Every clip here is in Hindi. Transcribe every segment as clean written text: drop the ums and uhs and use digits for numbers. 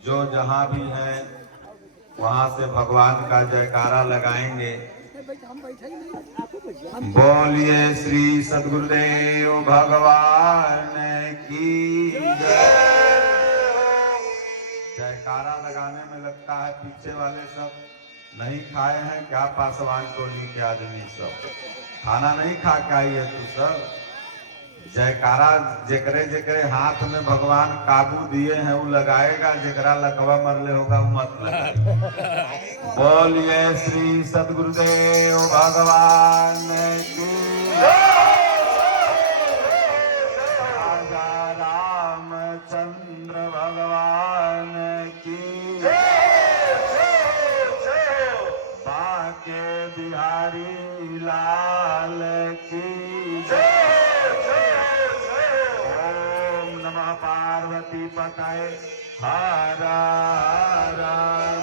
जो जहाँ भी हैं वहाँ से भगवान का जयकारा लगाएंगे। बोलिए श्री सद्गुरुदेव भगवान की जय। जयकारा लगाने में लगता है पीछे वाले सब नहीं खाए हैं क्या? पासवान टोली के आदमी सब खाना नहीं खा के आई है तू सब। जयकारा जेकरे जेकरे हाथ में भगवान काबू दिए हैं वो लगाएगा, जेकरा लकवा मरले होगा वो मत लगाएगा। बोलिए श्री सद्गुरुदेव भगवान की राजा रामचंद्र भगवान की बाके बिहारी लाल की पार्वती पतये हर हर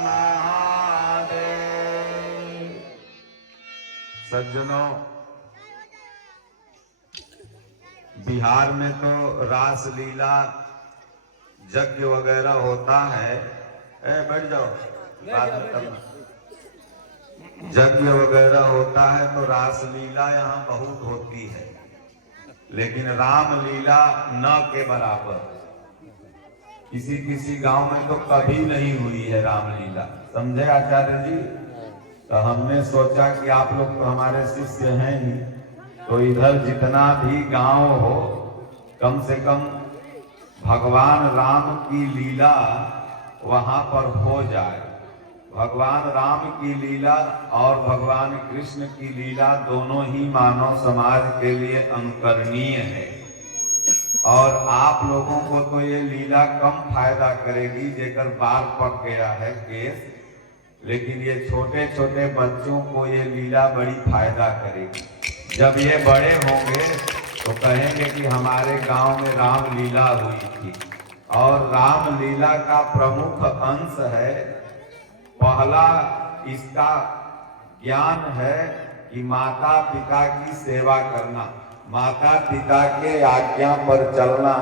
महादेव। सज्जनों, बिहार में तो रास लीला यज्ञ वगैरह होता है। बैठ जाओ, बाद में करना। यज्ञ वगैरह होता है तो रास लीला यहाँ बहुत होती है, लेकिन राम लीला न के बराबर। किसी किसी गांव में तो कभी नहीं हुई है रामलीला, समझे आचार्य जी? तो हमने सोचा कि आप लोग तो हमारे शिष्य हैं ही, तो इधर जितना भी गांव हो कम से कम भगवान राम की लीला वहां पर हो जाए। भगवान राम की लीला और भगवान कृष्ण की लीला दोनों ही मानव समाज के लिए अनुकरणीय है। और आप लोगों को तो ये लीला कम फायदा करेगी जेकर बाल पक गया है केस, लेकिन ये छोटे छोटे बच्चों को ये लीला बड़ी फायदा करेगी। जब ये बड़े होंगे तो कहेंगे कि हमारे गांव में राम लीला हुई थी। और राम लीला का प्रमुख अंश है, पहला इसका ज्ञान है कि माता पिता की सेवा करना, माता पिता के आज्ञा पर चलना।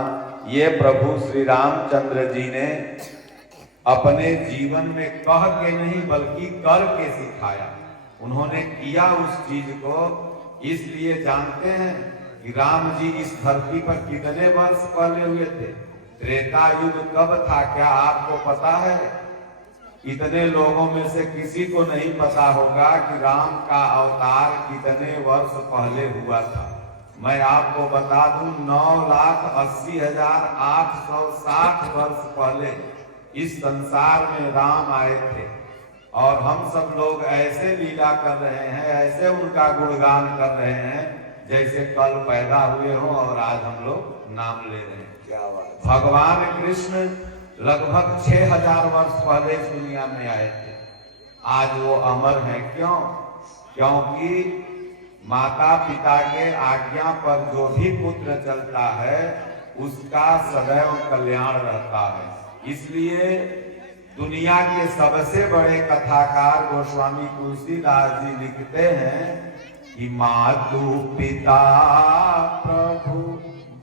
ये प्रभु श्री रामचंद्र जी ने अपने जीवन में कह के नहीं बल्कि कर के सिखाया। उन्होंने किया उस चीज को, इसलिए जानते हैं कि राम जी इस धरती पर कितने वर्ष पहले हुए थे? त्रेता युग कब था, क्या आपको पता है? इतने लोगों में से किसी को नहीं पता होगा कि राम का अवतार कितने वर्ष पहले हुआ था। मैं आपको बता दूं, 9,80,860 वर्ष पहले इस संसार में राम आए थे। और हम सब लोग ऐसे लीला कर रहे हैं, ऐसे उनका गुणगान कर रहे हैं जैसे कल पैदा हुए हो और आज हम लोग नाम ले रहे हैं। क्या बात! भगवान कृष्ण लगभग 6,000 वर्ष पहले इस दुनिया में आए थे। आज वो अमर हैं। क्यों? क्योंकि माता पिता के आज्ञा पर जो भी पुत्र चलता है उसका सदैव कल्याण रहता है। इसलिए दुनिया के सबसे बड़े कथाकार गोस्वामी तुलसीदास जी लिखते हैं कि मातु पिता प्रभु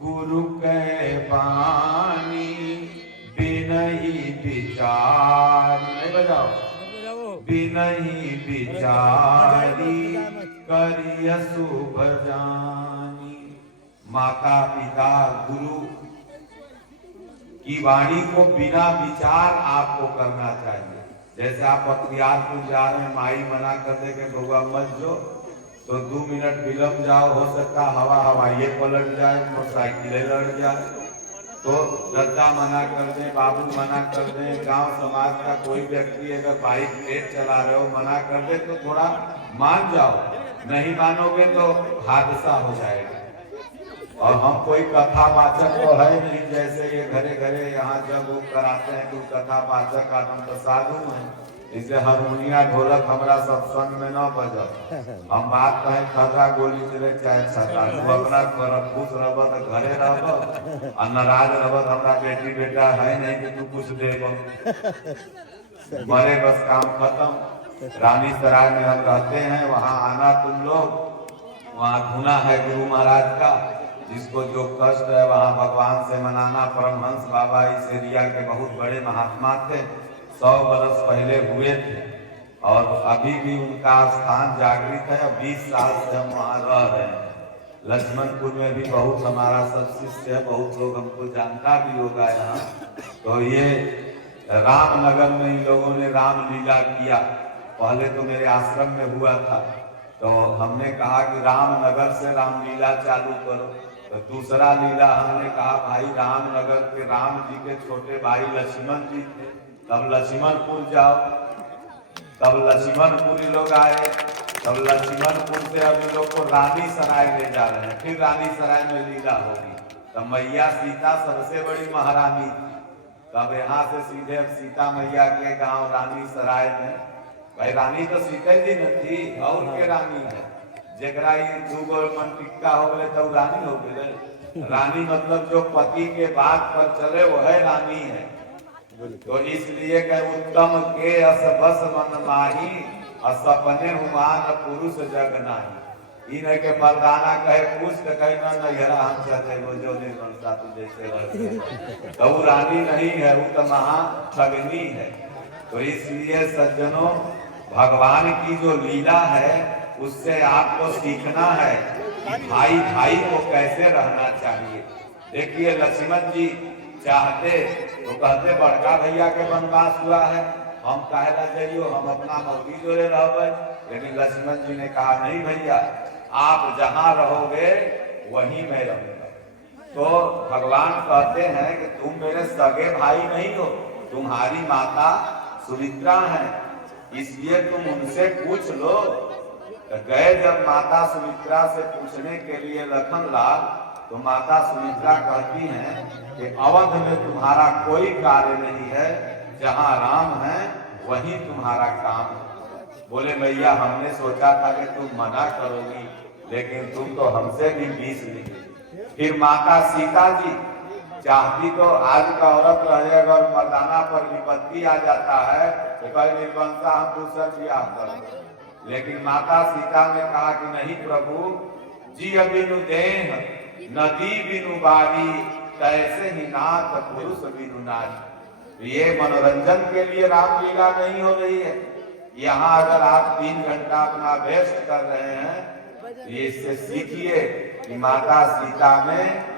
गुरु के बानी बिनहि विचार, नहीं बजाओ, बिनहि विचारी करिय शुभ जानी। माता पिता गुरु की वाणी को बिना विचार आपको करना चाहिए। जैसे आप बख्तियारपुर जा रहे हैं, माई मना कर दे के बउआ मत जो, तो 2 मिनट विलम्ब जाओ, हो सकता हवाई पलट जाए, मोटरसाइकिलें लड़ जाए। तो दादा मना कर दे, बाबू मना कर दे, गांव समाज का कोई व्यक्ति अगर बाइक तेज चला रहे हो मना कर दे तो थोड़ा मान जाओ, नहीं मानोगे तो हादसा हो जाएगा। और हम कोई कथावाचक तो है नहीं, जैसे ये घरे घरे यहाँ जब वो कराते हैं तो कथावाचक आदम तो साधु है, इसलिए हारमोनिया ढोलक हमारा सत्संग में न बजत। हम बात कहें खतरा गोली चले चाहे छता, तू अपना खुश रह तो घरे रह, और नाराज रह हमारा बेटी बेटा है नहीं कि तू कुछ देव मरे बस काम खत्म। रानी सराय में हम रहते हैं, वहाँ आना तुम लोग, वहाँ धुना है गुरु महाराज का, जिसको जो कष्ट है वहाँ भगवान से मनाना। परमहंस बाबा इस एरिया के बहुत बड़े महात्मा थे, 100 बरस पहले हुए थे और अभी भी उनका स्थान जागृत है। 20 साल से हम वहाँ रह रहे हैं। लक्ष्मणपुर में भी बहुत हमारा सब शिष्य है, बहुत लोग हमको जानता भी होगा यहाँ। तो ये रामनगर में इन लोगों ने रामलीला किया। पहले तो मेरे आश्रम में हुआ था, तो हमने कहा कि रामनगर से रामलीला चालू करो। तो दूसरा लीला हमने कहा भाई रामनगर के राम जी के छोटे भाई लक्ष्मण जी थे, तब लक्ष्मणपुर जाओ। तब लक्ष्मणपुर लोग आए, तब लक्ष्मणपुर से अब इन लोग को रानी सराय ले जा रहे हैं। फिर रानी सराय में लीला होगी। तब मैया सीता सबसे बड़ी महारानी थी। तब यहाँ से सीधे अब सीता मैया के गांव रानी सराय में, भाई रानी तो सीता जी न थी और के रानी है। जेकरा दूगो मन टिक्का हो गए तो रानी हो गए। रानी मतलब जो पति के बात पर चले वो है रानी है। तो इसलिए कहे उत्तम के अस बस मन माही असपने हुमान पुरुष जग नाही। इन के मर्दाना कहे पुष्ट कहे न नैहरा हम चाहते वो जो नहीं बनता तू जैसे रहते। तो वो रानी नहीं है, वो तो महा ठगनी है। तो इसलिए सज्जनों भगवान की जो लीला है उससे आपको सीखना है कि भाई भाई को कैसे रहना चाहिए। देखिए लक्ष्मण जी चाहते तो कहते बड़का भैया के वनवास हुआ है, हम काहे ना जाइयो, हम अपना मौगी जोड़े रहोगे। लेकिन लक्ष्मण जी ने कहा नहीं भैया, आप जहाँ रहोगे वहीं मैं रहूंगा। तो भगवान कहते हैं कि तुम मेरे सगे भाई नहीं हो, तुम्हारी माता सुमित्रा है, इसलिए तुम उनसे पूछ लो। तो गए जब माता सुमित्रा से पूछने के लिए लखनलाल, तो माता सुमित्रा कहती हैं कि अवध में तुम्हारा कोई कार्य नहीं है, जहाँ राम है वहीं तुम्हारा काम है। बोले भैया हमने सोचा था कि तुम मना करोगी, लेकिन तुम तो हमसे भी 20 निकली। फिर माता सीता जी चाहती तो आज का औरत रहे, अगर मर्दाना पर विपत्ति आ जाता है तो कहीं निर्वंशा हम दूसरा ब्याह कर। लेकिन माता सीता ने कहा कि नहीं प्रभु जी, बिनु देह नदी बिनु बारी, तैसे ही नाथ पुरुष बिनु नारी। ये मनोरंजन के लिए रामलीला नहीं हो रही है। यहाँ अगर आप 3 घंटा अपना व्यस्त कर रहे हैं, ये इससे सीखिए कि माता सीता में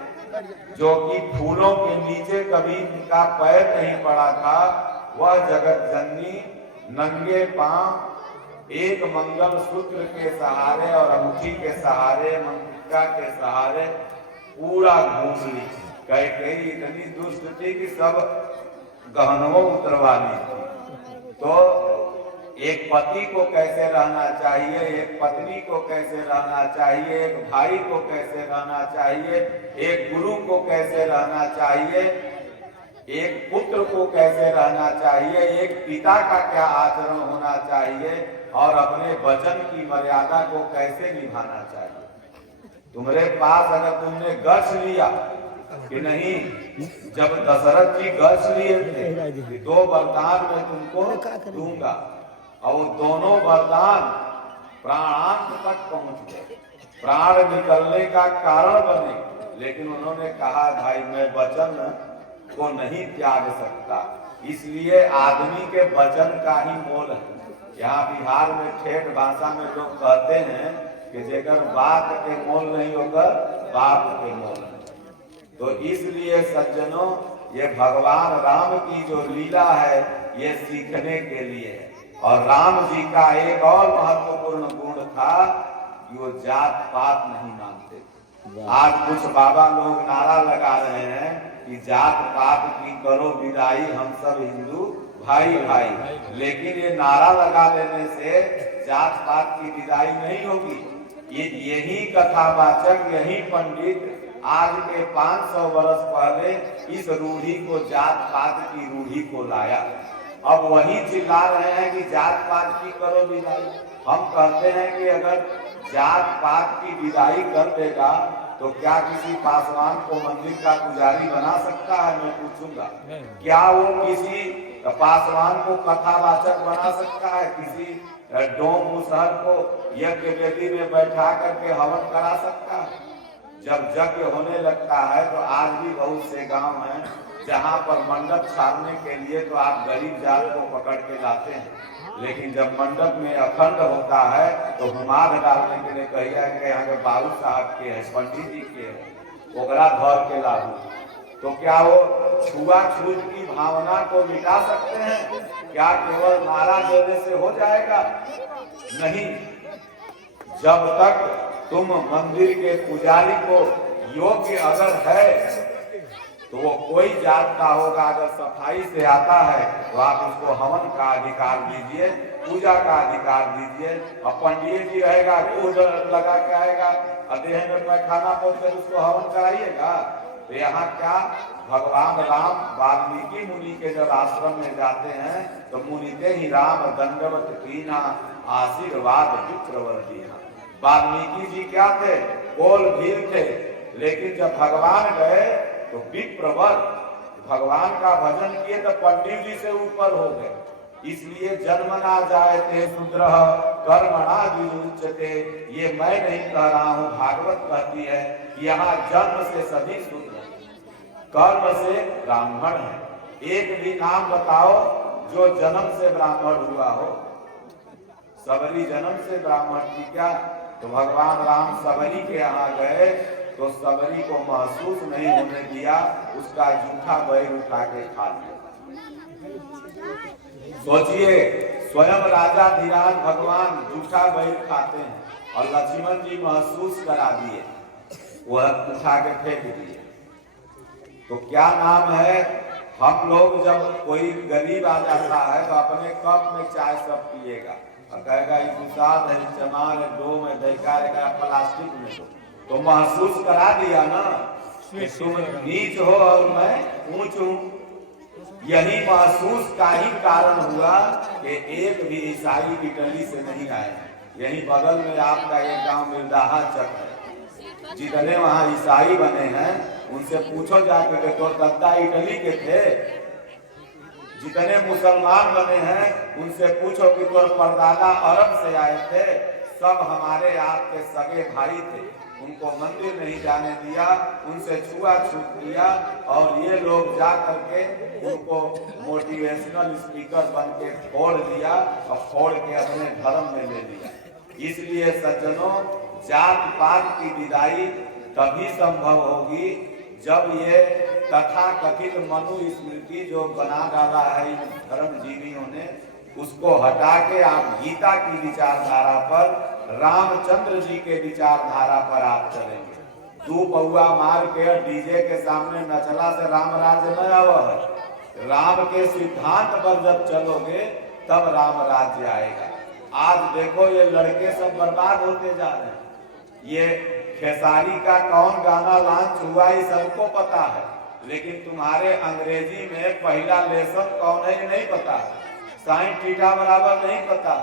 जो कि फूलों के नीचे कभी उनका पैर नहीं पड़ा था, वह जगत जननी नंगे पांव एक मंगल सूत्र के सहारे और अंगूठी के सहारे, मंत्रिका के सहारे पूरा घूम ली। कैकेयी इतनी दुष्ट थी कि सब गहनों उतरवा ली थी। तो एक पति को कैसे रहना चाहिए, एक पत्नी को कैसे रहना चाहिए, एक भाई को कैसे रहना चाहिए, एक गुरु को कैसे रहना चाहिए, एक पुत्र को कैसे रहना चाहिए, एक पिता का क्या आचरण होना चाहिए और अपने वचन की मर्यादा को कैसे निभाना चाहिए। तुम्हारे पास अगर तुमने गछ लिया कि नहीं, जब दशरथ जी गछ लिए थे कि 2 वरदान मैं तुमको दूंगा, और वो दोनों वरदान प्राणांत तक पहुंच गए, प्राण निकलने का कारण बने। लेकिन उन्होंने कहा भाई मैं वचन को नहीं त्याग सकता। इसलिए आदमी के वचन का ही मोल है। यहाँ बिहार में ठेठ भाषा में लोग कहते हैं कि जेकर बात के मोल नहीं होगा बाप के मोल है। तो इसलिए सज्जनों ये भगवान राम की जो लीला है ये सीखने के लिए है। और राम जी का एक और महत्वपूर्ण गुण था कि वो जात पात नहीं मानते। आज कुछ बाबा लोग नारा लगा रहे हैं कि जात पात की करो विदाई, हम सब हिंदू भाई भाई। लेकिन ये नारा लगा देने से जात पात की विदाई नहीं होगी। यही कथावाचक, यही पंडित आज के 500 वर्ष पहले इस रूढ़ी को, जात पात की रूढ़ी को लाया। अब वही चिल्ला रहे हैं कि जात पात की करो विदाई। हम कहते हैं कि अगर जात पात की विदाई कर देगा तो क्या किसी पासवान को मंदिर का पुजारी बना सकता है? मैं पूछूंगा, क्या वो किसी पासवान को कथावाचक बना सकता है? किसी डोम मुसहर को यज्ञ वेदी में बैठा करके हवन करा सकता है? जब यज्ञ होने लगता है तो आज भी बहुत से गांव हैं जहां पर मंडप छाड़ने के लिए तो आप गरीब जात को पकड़ के लाते हैं, लेकिन जब मंडप में अखंड होता है तो हुमाद डालने के लिए कहिए कि यहाँ के बाबू साहब के है, पंडित जी के है, ओकरा धर के लागू, तो क्या वो छुआछूत की भावना को मिटा सकते हैं? क्या केवल नारा देने से हो जाएगा? नहीं। जब तक तुम मंदिर के पुजारी को योग्य अगर है तो वो कोई जात का होगा, अगर सफाई से आता है तो आप उसको हवन का अधिकार दीजिए, पूजा का अधिकार दीजिए। और पंडित जी रहेगा, दूध लगा के आएगा, देह में पैखाना पहुंचकर उसको हवन कराइएगा। तो यहाँ क्या, भगवान राम वाल्मीकि मुनि के जब आश्रम में जाते हैं तो मुनिते ही राम दंडवत कीना आशीर्वाद विप्रवर दीना। वाल्मीकि जी क्या थे? गोल भील थे, लेकिन जब भगवान गए तो विप्रवर, भगवान का भजन किए तो पंडित जी से ऊपर हो गए। इसलिए जन्मना जायते शूद्र कर्मणा विमुच्यते, ये मैं नहीं कह रहा हूँ, भागवत कहती है कि यहाँ जन्म से सभी शूद्र, कर्म से ब्राह्मण है। एक भी नाम बताओ जो जन्म से ब्राह्मण हुआ हो। सबरी जन्म से ब्राह्मण थी क्या? तो भगवान राम सबरी के यहाँ गए तो सबरी को महसूस नहीं होने दिया, उसका जूठा बैर उठा के खा लिया। सोचिए, स्वयं राजा धीराज भगवान जूठा बैर खाते हैं और लक्ष्मण जी महसूस करा दिए, वह उठा के फेंक दिए। तो क्या नाम है? हम लोग जब कोई गरीब आ जाता है तो अपने कप में चाय सब पिएगा और कहेगा ये प्रसाद है, चमार है, डोम है, दहीका प्लास्टिक में दो, तो महसूस करा दिया ना कि तुम नीच हो और मैं ऊंच हूं। यही महसूस का ही कारण हुआ कि एक भी ईसाई इटली से नहीं आए। यही बगल में आपका एक गांव मिर्दाहा चक है, जितने वहां ईसाई बने हैं उनसे पूछो जाके कि तो दादा इटली के थे। जितने मुसलमान बने हैं उनसे पूछो कि तो परदादा अरब से आए थे। सब हमारे आपके सगे भाई थे, उनको मंदिर नहीं जाने दिया, उनसे छुआछूत किया और ये लोग जा करके उनको मोटिवेशनल स्पीकर बन के फोड़ दिया और फोड़ के अपने धर्म में ले लिया। इसलिए सज्जनों, जात पात की विदाई तभी संभव होगी जब ये तथा कथित मनुस्मृति जो बना डाला है इन धर्म जीवियों ने, उसको हटा के आप गीता की विचारधारा पर, रामचंद्र जी के विचारधारा पर आप चलेंगे। तू पौआ मार के डीजे के सामने नचला से राम राज्य न आवा है। राम के सिद्धांत पर जब चलोगे तब राम राज्य आएगा। आज देखो ये लड़के सब बर्बाद होते जा रहे हैं। ये खेसारी का कौन गाना लॉन्च हुआ ये सबको पता है, लेकिन तुम्हारे अंग्रेजी में पहला लेसन कौन है ये नहीं पता, साइन थीटा बराबर नहीं पता।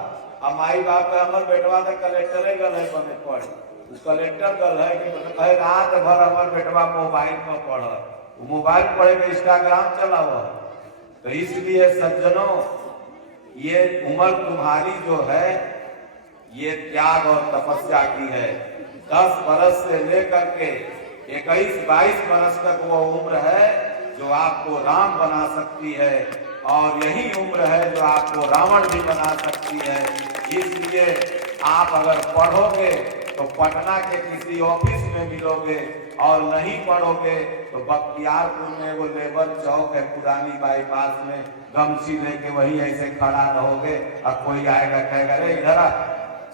अब माई बाप हमर बेटवा तो कलेक्टर गल है बने पढ़, कलेक्टर गल है कि रात भर हमर बेटवा मोबाइल पर पढ़, मोबाइल पढ़े में इंस्टाग्राम चलाव। तो इसलिए सज्जनों, ये उम्र तुम्हारी जो है ये त्याग और तपस्या की है। 10 बरस से लेकर के 21-22 बरस तक वो उम्र है जो आपको राम बना सकती है, और यही उम्र है जो आपको रावण भी बना सकती है। इसलिए आप अगर पढ़ोगे तो पटना के किसी ऑफिस में मिलोगे, और नहीं पढ़ोगे तो बख्तियारपुर में वो लेबर चौक है पुरानी बाईपास में, गमछी लेके वही ऐसे खड़ा रहोगे और कोई आएगा कहेगा अरे इधर आ,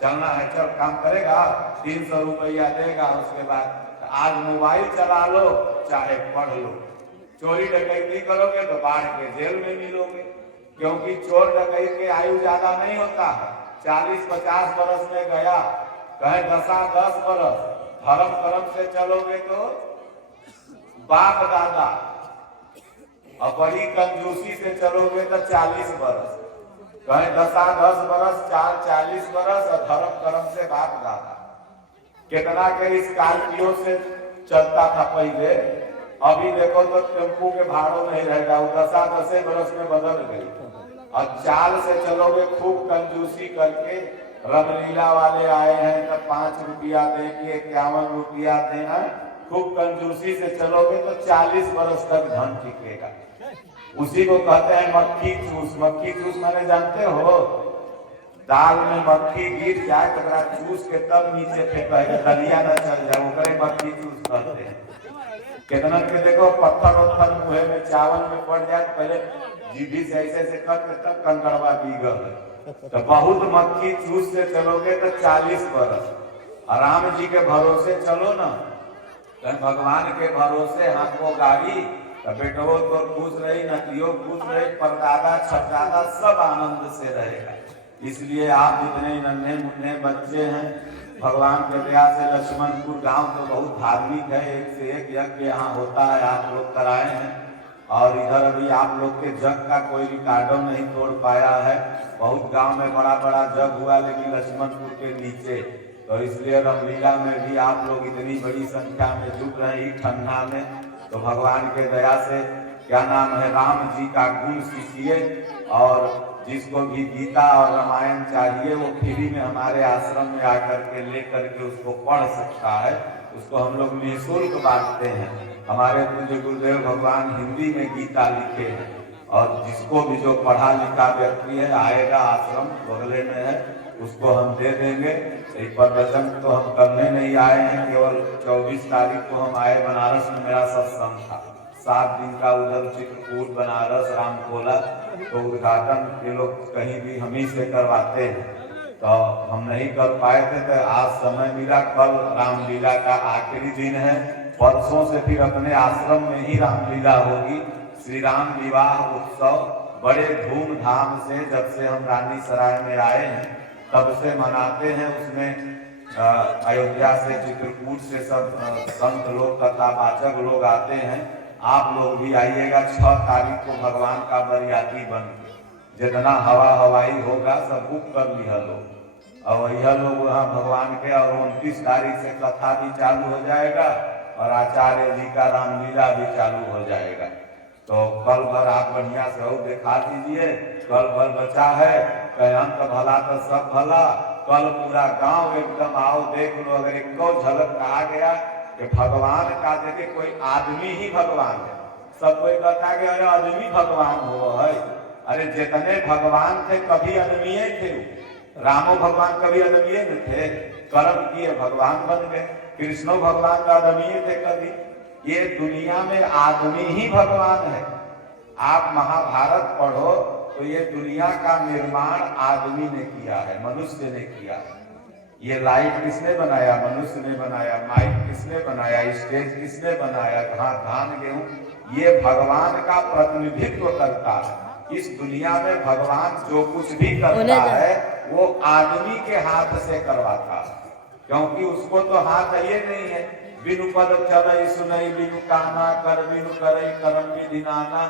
चलना है, चल काम करेगा, 300 रुपया देगा। उसके बाद आज मोबाइल चला लो चाहे पढ़ लो। चोरी डकैती करोगे तो बाढ़ के जेल में मिलोगे, क्योंकि चोर डकैत के आयु ज्यादा नहीं होता है। 40-50 बरस में गया, कहे 10 बरस, धर्म कर्म से चलोगे तो बाप दादा, और बड़ी कंजूसी से चलोगे तो 40 बरस, कहे 10 बरस, 40 बरस, और धर्म कर्म से बाप दादा। कितना के स्कॉर्पियो से चलता था पहले, अभी देखो तो टेम्पू के भाड़ों नहीं रहेगा, वो 10 बरस में बदल गई। और चाल से चलोगे खूब कंजूसी करके, रामलीला वाले आए हैं तो 5 रुपया दे के 51 रुपया देना, खूब कंजूसी से चलोगे तो 40 बरस तक धन टिकेगा। उसी को कहते हैं मक्खी चूस। मक्खी चूस माने जानते हो? दाल में मक्खी गिर जाए तो चूस के तब नीचे फेंके, दलिया न चल जाए, वो मक्खी चूस कहते हैं। कितना के देखो पत्थर उत्थर मुँह में चावल में पड़ जाए, पहले जीभी से ऐसे करके तब कंकड़वा बीगल। तो बहुत मक्खी चूस से चलोगे तो 40 बरस। राम जी के भरोसे चलो ना, तो भगवान के भरोसे हमको गाड़ी, तो बेटो तो खुश रही, नतियो खुश रही, परदादा छपदादा सब आनंद से रहेगा। इसलिए आप जितने नन्हे मुन्ने बच्चे हैं, भगवान के दया से लक्ष्मणपुर गांव तो बहुत धार्मिक है, एक से एक यज्ञ यहाँ होता है, आप लोग कराए हैं। और इधर अभी आप लोग के जग का कोई रिकॉर्डो नहीं तोड़ पाया है। बहुत गांव में बड़ा बड़ा जग हुआ, लेकिन लक्ष्मणपुर के नीचे। तो इसलिए रामलीला में भी आप लोग इतनी बड़ी संख्या में जुट रहे हैं ठंडा में। तो भगवान के दया से क्या नाम है, राम जी का गुण सीखिए। और जिसको भी गीता और रामायण चाहिए वो फ्री में हमारे आश्रम में आकर के लेकर के उसको पढ़ सकता है। उसको हम लोग निःशुल्क बांटते हैं। हमारे पूज्य गुरुदेव भगवान हिंदी में गीता लिखे हैं, और जिसको भी जो पढ़ा लिखा व्यक्ति है आएगा, आश्रम बगले में है, उसको हम दे देंगे। एक प्रवचन तो हम करने नहीं आए हैं, केवल 24 तारीख को हम आए, बनारस में मेरा सत्संग था, 7 दिन का उधर चित्रकूट बनारस रामकोला। तो उद्घाटन के लोग कहीं भी हम ही से करवाते हैं, तो हम नहीं कर पाए थे। तो आज समय मिला, कल रामलीला का आखिरी दिन है, परसों से फिर अपने आश्रम में ही रामलीला होगी। श्री राम विवाह उत्सव बड़े धूमधाम से जब से हम रानी सराय में आए हैं तब से मनाते हैं। उसमें अयोध्या से चित्रकूट से सब संत लोग कथावाचक लोग आते हैं। आप लोग भी आइएगा। 6 तारीख को भगवान का बरियाती बन, जितना हवाई होगा सब बुक कर लिया लोग, और यह लोग वहाँ भगवान के। और 29 तारीख से कथा भी चालू हो जाएगा और आचार्य जी का रामलीला भी चालू हो जाएगा। तो कल भर आप बढ़िया से हो दिखा दीजिए। कल भर बचा है, अंत भला तो सब भला। कल पूरा गांव एकदम आओ देख लो। अगर एक झलक कहा गया कि भगवान का, देखे कोई आदमी ही भगवान है। सब कोई कहता है कि अरे आदमी भगवान हो है। अरे जितने भगवान थे कभी आदमी थे। रामो भगवान कभी आदमी न थे, कर्म किए भगवान बन गए। कृष्णो भगवान का आदमी थे कभी। ये दुनिया में आदमी ही भगवान है। आप महाभारत पढ़ो तो ये दुनिया का निर्माण आदमी ने किया है, मनुष्य ने किया है। ये लाइट किसने बनाया? मनुष्य ने बनाया। माइक किसने बनाया? स्टेज किसने बनाया? धान गेहूं, ये भगवान का प्रतिनिधित्व करता है। इस दुनिया में भगवान जो कुछ भी करता है वो आदमी के हाथ से करवाता है, क्योंकि उसको तो हाथ ये नहीं है। बिनु पद चलई सुनई बिनु काना, कर बिनु करई करम विधि नाना।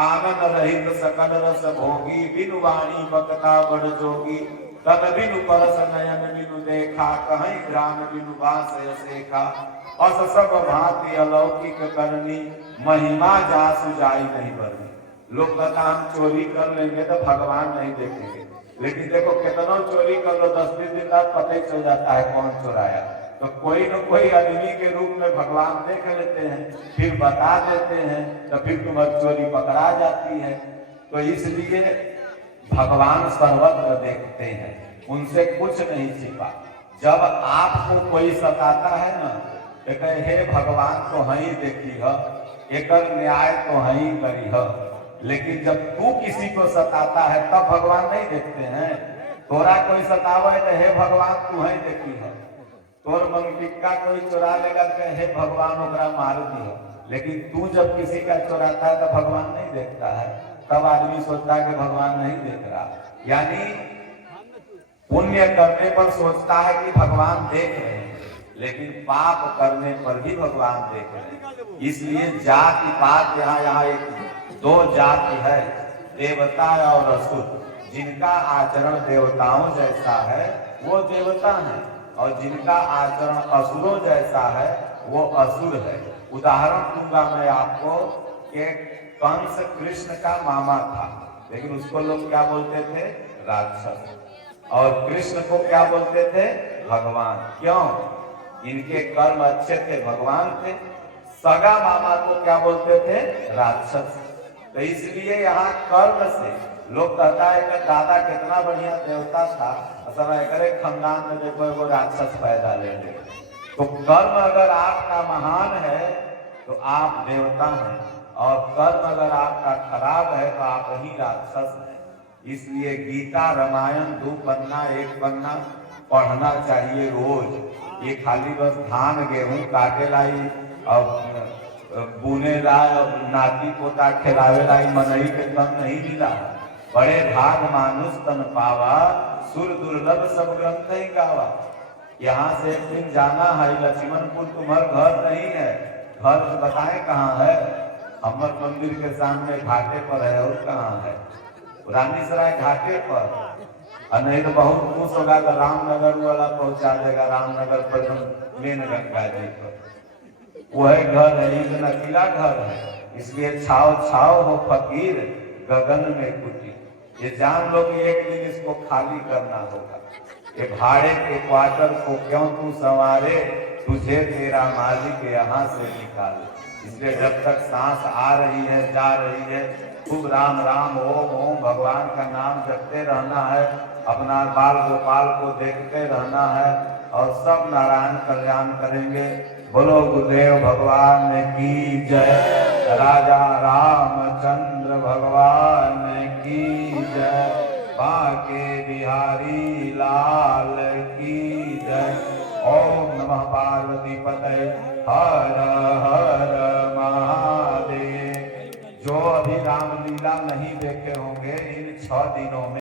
आनंद रहित सकल रस भोगी, बिनु वाणी बकता बड़ जोगी। तन बिनु परस नयन बिनु देखा, कहीं ग्राम बिनु बास सेखा। अस सब भांति अलौकिक करनी, महिमा जासु जाई नहीं बरनी। लोग कहता हम चोरी कर लेंगे तो भगवान नहीं देखेंगे, लेकिन देखो कितना चोरी कर लो, 10-20 दिन बाद पता ही चल जाता है कौन चुराया। तो कोई न कोई आदमी के रूप में भगवान देख लेते हैं, फिर बता देते हैं, तो फिर तुम्हारी चोरी पकड़ा जाती है। तो इसलिए भगवान सर्वत्र देखते हैं, उनसे कुछ नहीं छिपा। जब आपको कोई सताता है ना, तो कहे हे भगवान तो हई देखी है, एक न्याय तो हई करी है। लेकिन जब तू किसी को सताता है तब भगवान नहीं देखते हैं। तोरा कोई सतावे तो हे भगवान तू हई देखी है। तोर मंगिका कोई चुरा लेगा तो हे भगवान ओकरा मार दिया। लेकिन तू जब किसी का चुराता है तो भगवान नहीं देखता है, तब आदमी सोचता है कि भगवान नहीं देख रहा। यानी पुण्य करने पर सोचता है कि भगवान देख रहे हैं, लेकिन पाप करने पर भी भगवान देख रहे हैं। इसलिए जाति पात यहाँ एक 2 जाति है, देवता और असुर। जिनका आचरण देवताओं जैसा है वो देवता है, और जिनका आचरण असुरों जैसा है वो असुर है। उदाहरण दूंगा मैं आपको कि कंस कृष्ण का मामा था, लेकिन उसको लोग क्या बोलते थे? राक्षस। और कृष्ण को क्या बोलते थे? भगवान। क्यों? इनके कर्म अच्छे थे, भगवान थे। सगा मामा को क्या बोलते थे? राक्षस। तो इसलिए यहाँ कर्म से लोग कहता है कि दादा कितना बढ़िया देवता था, असल में करे खानदान में देखो एगो राक्षस पैदा ले ले। तो कर्म अगर आपका महान है तो आप देवता हैं, और कर्म अगर आपका खराब है तो आप ही राक्षस हैं। इसलिए गीता रामायण 2 पन्ना 1 पन्ना पढ़ना चाहिए रोज। ये खाली बस धान गेहूं काटे लाई और बुने ला और नाती पोता खिलावे लाई मनई के कम नहीं मिला। बड़े भाग मानुष तन पावा, सुर दुर्लभ सब ग्रंथ ही गावा। यहाँ से एक दिन जाना है लक्ष्मणपुर, तुम्हारा घर नहीं है, घर बताएं कहाँ है? अमर मंदिर के सामने घाटे पर है। और कहाँ है? रानीसराय घाटे पर। और नहीं तो बहुत खुश होगा तो रामनगर वाला पहुंचा देगा, रामनगर पर मेन गंगा जी पर। वह घर है, एक नकीला घर है। इसलिए छाव छाव हो फकीर गगन में कुटी। ये जान लो कि एक दिन इसको खाली करना होगा। ये भाड़े के क्वार्टर को क्यों तू संवारे, तुझे तेरा मालिक यहाँ से निकाले। इसलिए जब तक सांस आ रही है जा रही है, खूब राम राम ओम ओम भगवान का नाम जपते रहना है। अपना बाल गोपाल को देखते रहना है और सब नारायण कल्याण करेंगे। बोलो गुरुदेव भगवान की जय, राजा रामचंद्र भगवान की जय, बाके बिहारी लाल की जय। ओम नमः पार्वती पतये हर हर महादेव। जो अभी रामलीला नहीं देखे होंगे इन 6 दिनों में